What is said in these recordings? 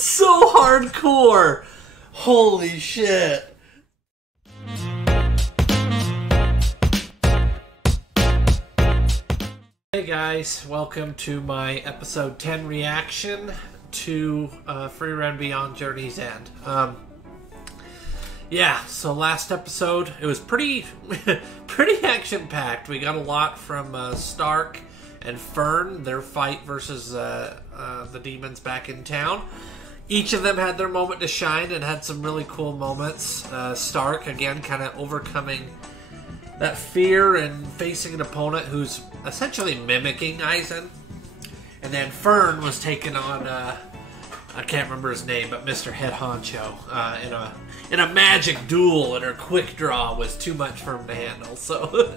so hardcore. Holy shit. Hey guys, welcome to my episode 10 reaction to Frieren Beyond Journey's End. Yeah, so last episode, it was pretty action-packed. We got a lot from Stark and Fern, their fight versus the demons back in town. Each of them had their moment to shine and had some really cool moments. Stark, again, kind of overcoming that fear and facing an opponent who's essentially mimicking Eisen. And then Fern was taking on, I can't remember his name, but Mr. Head Honcho in a magic duel, and her quick draw was too much for him to handle. So,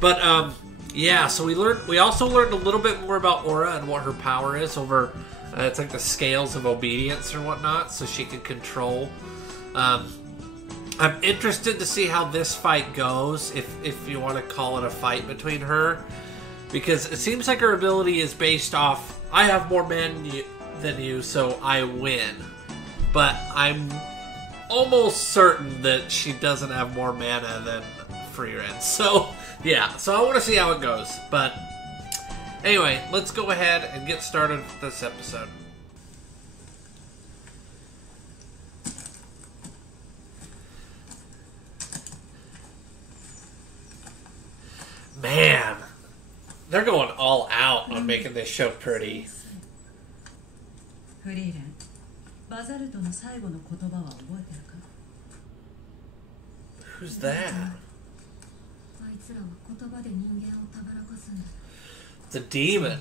but yeah, so we also learned a little bit more about Aura and what her power is over. It's like the scales of obedience or whatnot, so she can control. I'm interested to see how this fight goes, if you want to call it a fight between her, because it seems like her ability is based off, I have more mana than you, so I win. But I'm almost certain that she doesn't have more mana than Frieren. So, yeah, so I want to see how it goes. But anyway, let's go ahead and get started with this episode. Man, they're going all out on making this show pretty. Who's that? The demon.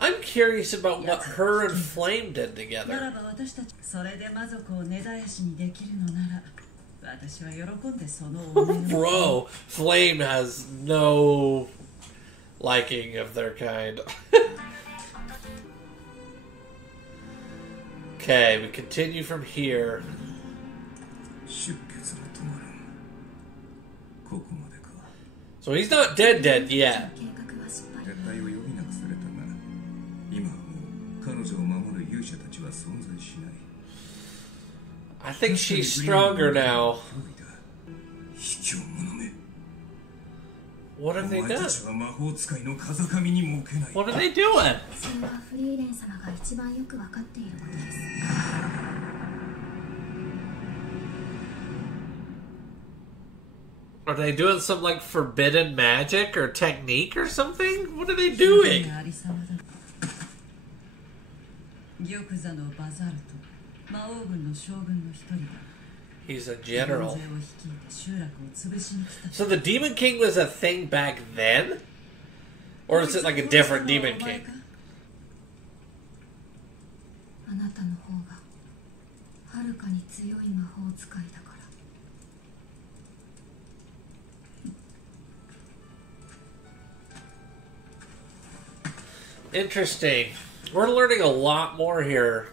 I'm curious about what her and Flamme did together. Bro, Flamme has no liking of their kind. Okay, we continue from here. So he's not dead yet. I think she's stronger now. What have they done? What are they doing? Are they doing some like forbidden magic or technique or something? What are they doing? He's a general. So the Demon King was a thing back then? Or is it like a different Demon King? Interesting. We're learning a lot more here.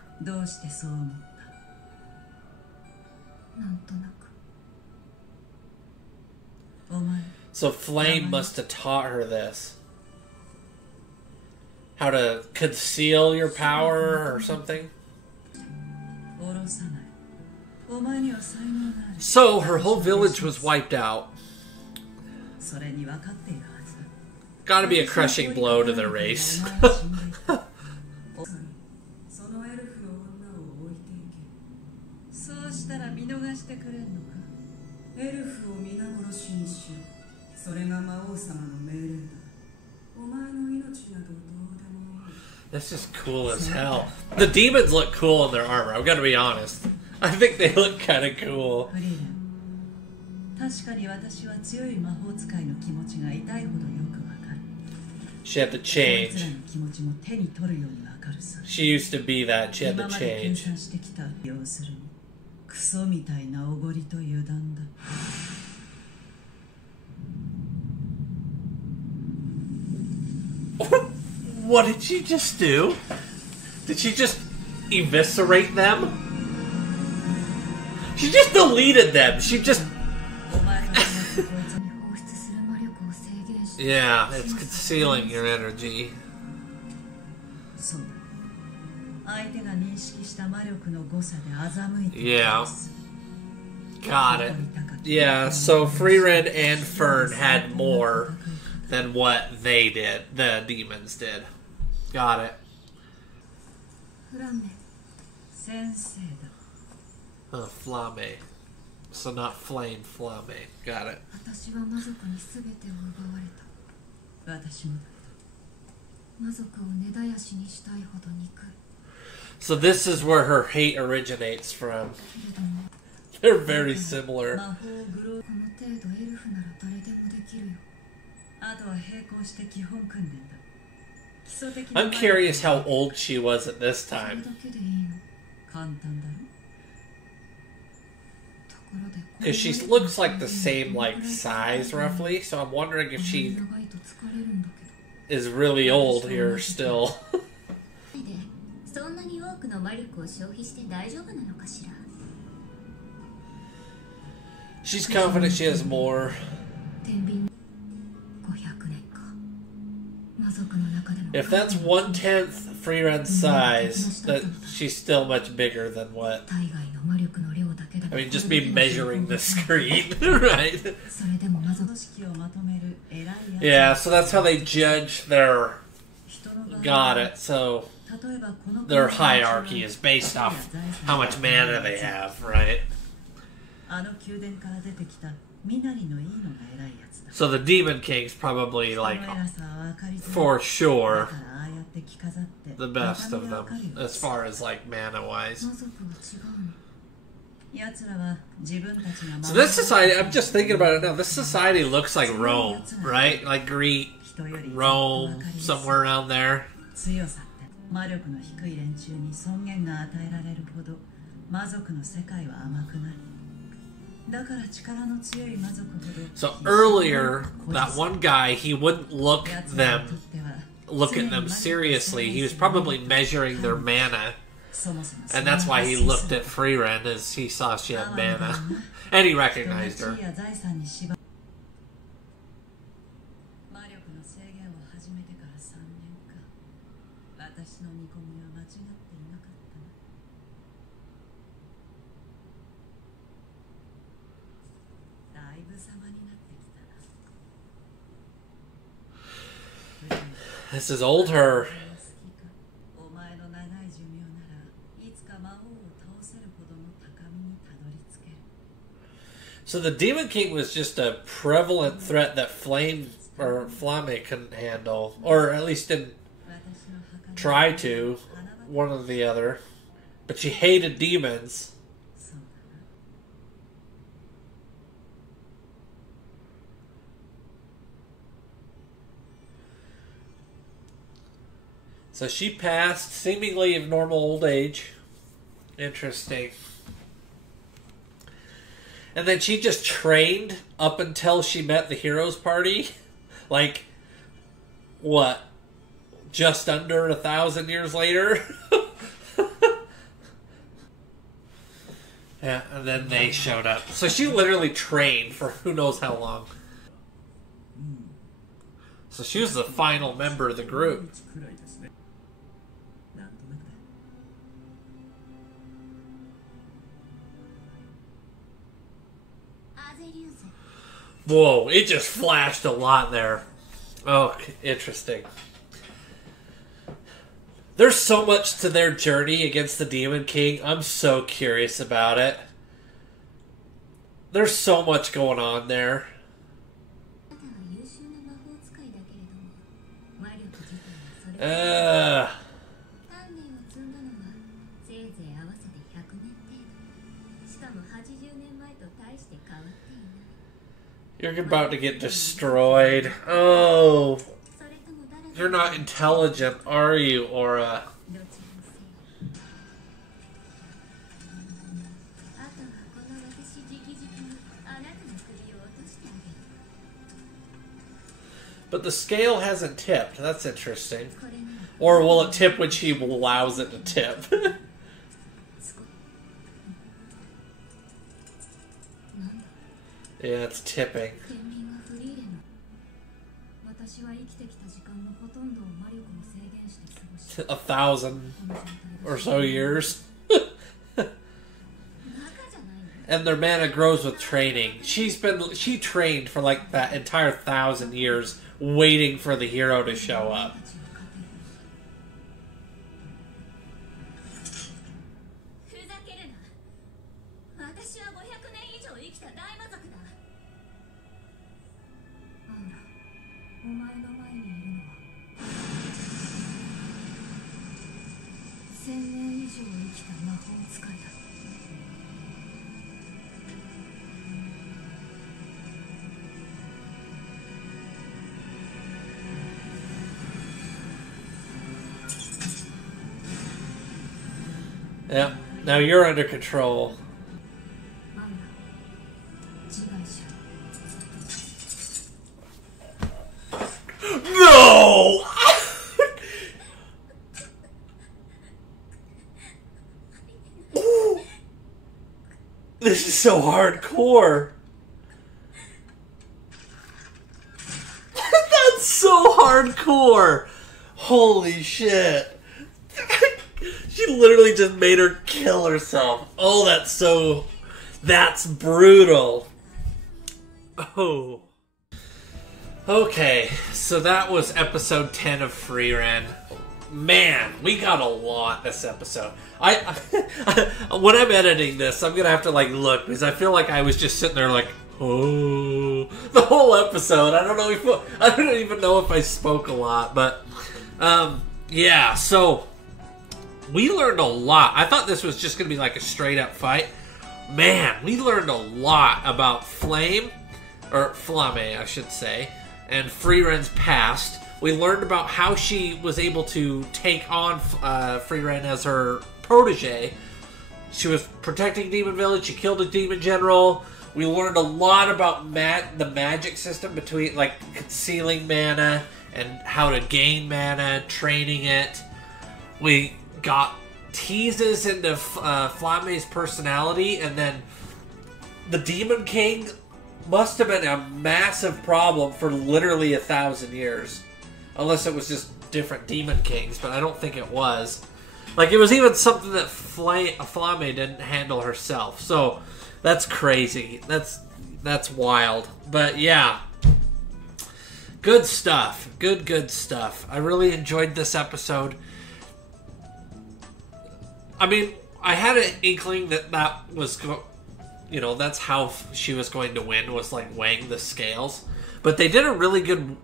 So Flamme must have taught her this. How to conceal your power or something. So her whole village was wiped out. Gotta be a crushing blow to the race. This is cool as hell. The demons look cool in their armor, I've got to be honest. I think they look kind of cool. She had to change. She used to be that. She had to change. What did she just do? Did she just eviscerate them? She just deleted them. She just... Yeah, it's concealing your energy. Yeah. Got it. Yeah, so Frieren and Fern had more than what they did, the demons did. Got it. Flamme. So not flame, Flamme. Got it. So this is where her hate originates from. They're very similar. I'm curious how old she was at this time. Because she looks like the same size roughly, so I'm wondering if she is really old here still. She's confident she has more. If that's 1/10 Frieren's size, that she's still much bigger than what. I mean, just be measuring the screen, right? Yeah, so that's how they judge their. Got it. So their hierarchy is based off how much mana they have, right? So the Demon King's probably, for sure, the best of them, as far as, mana-wise. So this society, I'm just thinking about it now, this society looks like Rome, right? Like Greek, Rome, somewhere around there. So earlier, that one guy, he wouldn't look at them seriously. He was probably measuring their mana. And that's why he looked at Frieren, as he saw she had mana. And he recognized her. This is old her. So the Demon King was just a prevalent threat that Flamme couldn't handle, or at least didn't try to, one or the other. But she hated demons. So she passed, seemingly of normal old age. Interesting. And then she just trained up until she met the Heroes Party. What? Just under 1,000 years later? Yeah, and then they showed up. So she literally trained for who knows how long. So she was the final member of the group. Whoa, it just flashed a lot there. Oh, interesting. There's so much to their journey against the Demon King. I'm so curious about it. There's so much going on there. You're about to get destroyed. Oh. You're not intelligent, are you, Aura? But the scale hasn't tipped. That's interesting. Or will it tip when she allows it to tip? Yeah, it's tipping. 1,000 or so years. And their mana grows with training. She trained for like that entire 1,000 years waiting for the hero to show up. Yep. Now you're under control. No! This is so hardcore. That's so hardcore. Holy shit. She literally just made her kill herself. Oh, that's brutal. Oh. Okay, so that was episode 10 of Frieren. Man, we got a lot this episode. When I'm editing this, I'm gonna have to look, because I feel like I was just sitting there oh, the whole episode. I don't even know if I spoke a lot, but yeah. So we learned a lot. I thought this was just gonna be a straight up fight. Man, we learned a lot about Flamme, I should say, and Frieren's past. We learned about how she was able to take on Frieren as her protege. She was protecting Demon Village. She killed a demon general. We learned a lot about the magic system between concealing mana and how to gain mana, training it. We got teases into Flamme's personality, and then the Demon King must have been a massive problem for literally 1,000 years. Unless it was just different Demon Kings, but I don't think it was. It was even something that Flamme didn't handle herself. So, that's crazy. That's wild. But yeah. Good stuff. Good stuff. I really enjoyed this episode. I mean, I had an inkling that was... that's how she was going to win, was weighing the scales. But they did a really good...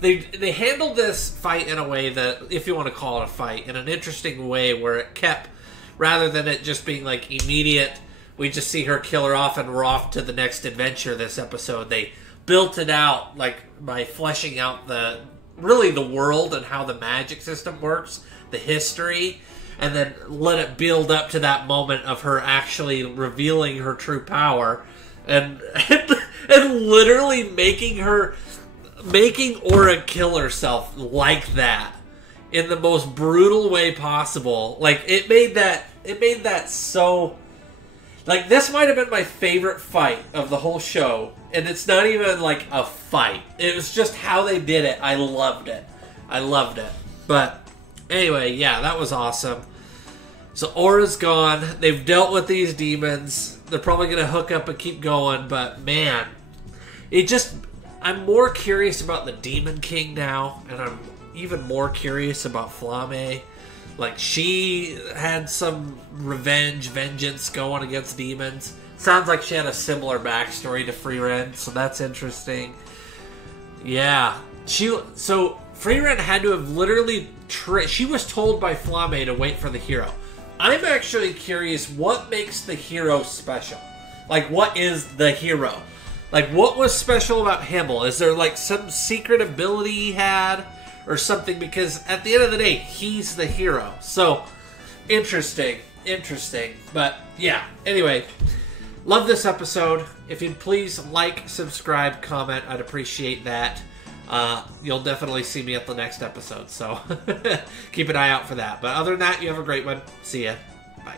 They handled this fight in a way that, if you want to call it a fight, in an interesting way where it kept, rather than it just being immediate, we just see her kill her off and we're off to the next adventure this episode. They built it out by fleshing out the world and how the magic system works, the history, and then let it build up to that moment of her actually revealing her true power and literally making Aura kill herself like that in the most brutal way possible. It made that so... this might have been my favorite fight of the whole show, and it's not even a fight. It was just how they did it. I loved it. But anyway, yeah, that was awesome. So Aura's gone. They've dealt with these demons. They're probably going to hook up and keep going, but man, I'm more curious about the Demon King now, and I'm even more curious about Flamme. She had some vengeance going against demons. Sounds like she had a similar backstory to Frieren, so that's interesting. Yeah. So Frieren had to have literally... she was told by Flamme to wait for the hero. I'm actually curious what makes the hero special. What is the hero? What was special about Himmel? Is there, some secret ability he had? Or something? Because at the end of the day, he's the hero. So, interesting. But, yeah. Anyway, love this episode. If you'd please subscribe, comment. I'd appreciate that. You'll definitely see me at the next episode. So, keep an eye out for that. But other than that, you have a great one. See ya. Bye.